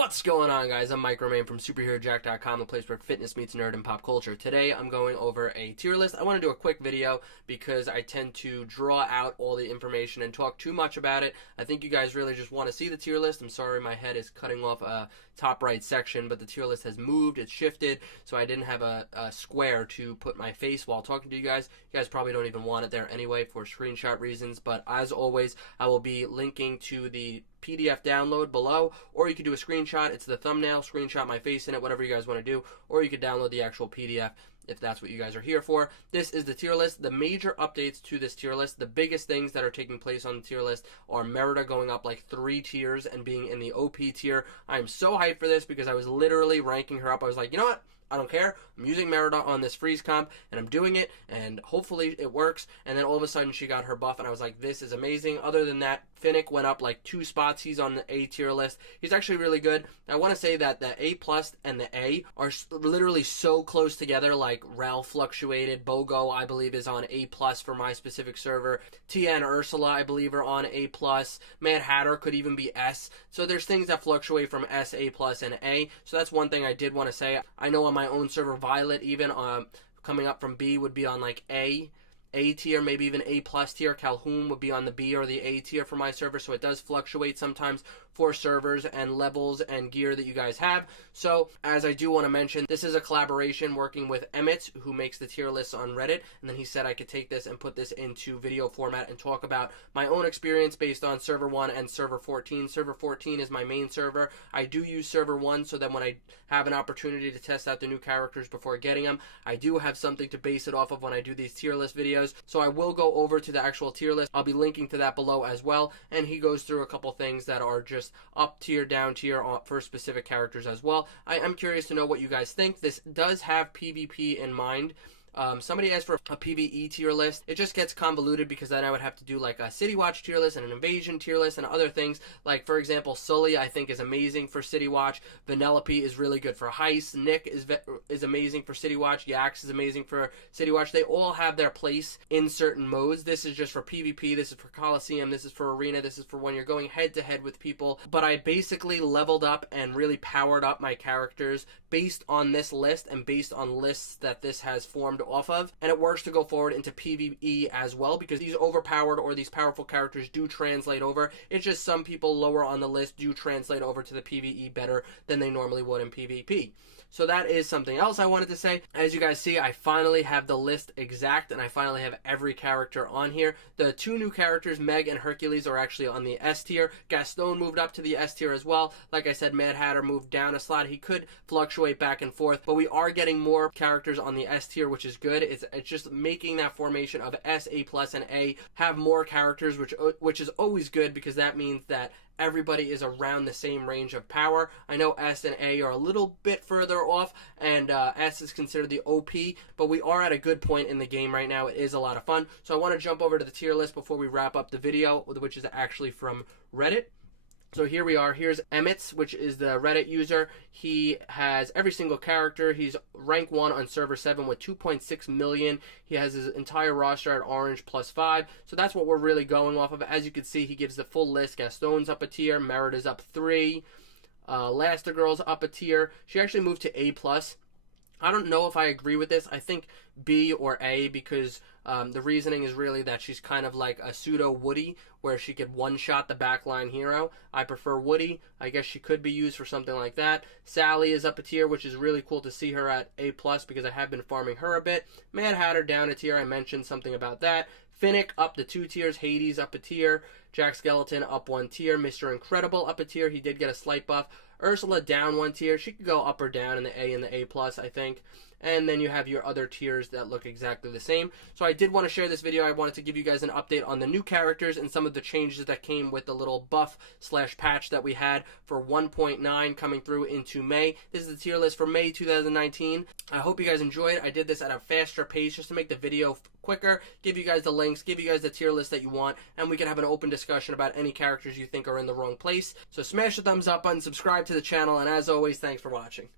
What's going on, guys? I'm Mike Romaine from SUPERHEROJACKED.com, the place where fitness meets nerd and pop culture. Today, I'm going over a tier list. I want to do a quick video because I tend to draw out all the information and talk too much about it. I think you guys really just want to see the tier list. I'm sorry my head is cutting off a top right section, but the tier list has moved, it's shifted, so I didn't have a square to put my face while talking to you guys. You guys probably don't even want it there anyway for screenshot reasons, but as always, I will be linking to the PDF download below, or you could do a screenshot. It's the thumbnail, screenshot my face in it, whatever you guys want to do, or you could download the actual PDF if that's what you guys are here for. This is the tier list. The major updates to this tier list, the biggest things that are taking place on the tier list are Merida going up like 3 tiers and being in the OP tier. I am so hyped for this because I was literally ranking her up. I was like, you know what? I don't care. I'm using Merida on this freeze comp, and I'm doing it, and hopefully it works. And then all of a sudden she got her buff, and I was like, this is amazing. Other than that, Finnick went up like 2 spots. He's on the A tier list. He's actually really good. I want to say that the A plus and the A are literally so close together. Like Rel fluctuated. Bogo, I believe, is on A plus for my specific server. Tia and Ursula, I believe, are on A plus. Mad Hatter could even be S. So there's things that fluctuate from S, A plus, and A. So that's one thing I did want to say. I know on my own server, Violet, even coming up from B, would be on like A tier, maybe even A plus tier. Calhoun would be on the B or the A tier for my server, so it does fluctuate sometimes for servers and levels and gear that you guys have. So as I do want to mention, this is a collaboration working with Emmett, who makes the tier lists on Reddit, and then he said I could take this and put this into video format and talk about my own experience based on server 1 and server 14. Server 14 is my main server. I do use server 1 so that when I have an opportunity to test out the new characters before getting them, I do have something to base it off of when I do these tier list videos. So I will go over to the actual tier list. I'll be linking to that below as well, and he goes through a couple things that are just up tier, down tier for specific characters as well. I am curious to know what you guys think. This does have PvP in mind. Somebody asked for a PvE tier list. It just gets convoluted because then I would have to do like a City Watch tier list and an Invasion tier list and other things. Like, for example, Sully I think is amazing for City Watch. Vanellope is really good for Heist. Nick is amazing for City Watch. Yax is amazing for City Watch. They all have their place in certain modes. This is just for PvP. This is for Coliseum. This is for Arena. This is for when you're going head to head with people. But I basically leveled up and really powered up my characters based on this list and based on lists that this has formed off of, and it works to go forward into PvE as well because these overpowered or these powerful characters do translate over. It's just some people lower on the list do translate over to the PvE better than they normally would in PvP. So that is something else I wanted to say. As you guys see, I finally have the list exact, and I finally have every character on here. The 2 new characters, Meg and Hercules, are actually on the S tier. Gaston moved up to the S tier as well. Like I said, Mad Hatter moved down a slot. He could fluctuate back and forth, but we are getting more characters on the S tier, which is good. It's just making that formation of S, A plus, and A have more characters, which is always good because that means that everybody is around the same range of power. I know S and A are a little bit further off, and S is considered the OP, but we are at a good point in the game right now. It is a lot of fun. So I want to jump over to the tier list before we wrap up the video, which is actually from Reddit. So here we are. Here's Emmett, which is the Reddit user. He has every single character. He's rank 1 on server 7 with 2.6 million. He has his entire roster at orange +5. So that's what we're really going off of. As you can see, he gives the full list. Gaston's up a tier. Merida's up 3. Elastigirl's up a tier. She actually moved to A+. I don't know if I agree with this. I think B or A because the reasoning is really that she's kind of like a pseudo Woody where she could one-shot the backline hero. I prefer Woody. I guess she could be used for something like that. Sally is up a tier, which is really cool to see her at A+ because I have been farming her a bit. Mad Hatter down a tier. I mentioned something about that. Finnick up to 2 tiers. Hades up a tier. Jack Skeleton up 1 tier. Mr. Incredible up a tier. He did get a slight buff. Ursula down 1 tier. She could go up or down in the A and the A+, I think. And then you have your other tiers that look exactly the same. So I did want to share this video. I wanted to give you guys an update on the new characters and some of the changes that came with the little buff/patch that we had for 1.9 coming through into May. This is the tier list for May 2019. I hope you guys enjoyed. I did this at a faster pace just to make the video quicker, give you guys the links, give you guys the tier list that you want, and we can have an open discussion about any characters you think are in the wrong place. So smash the thumbs up button, subscribe to the channel, and as always, thanks for watching.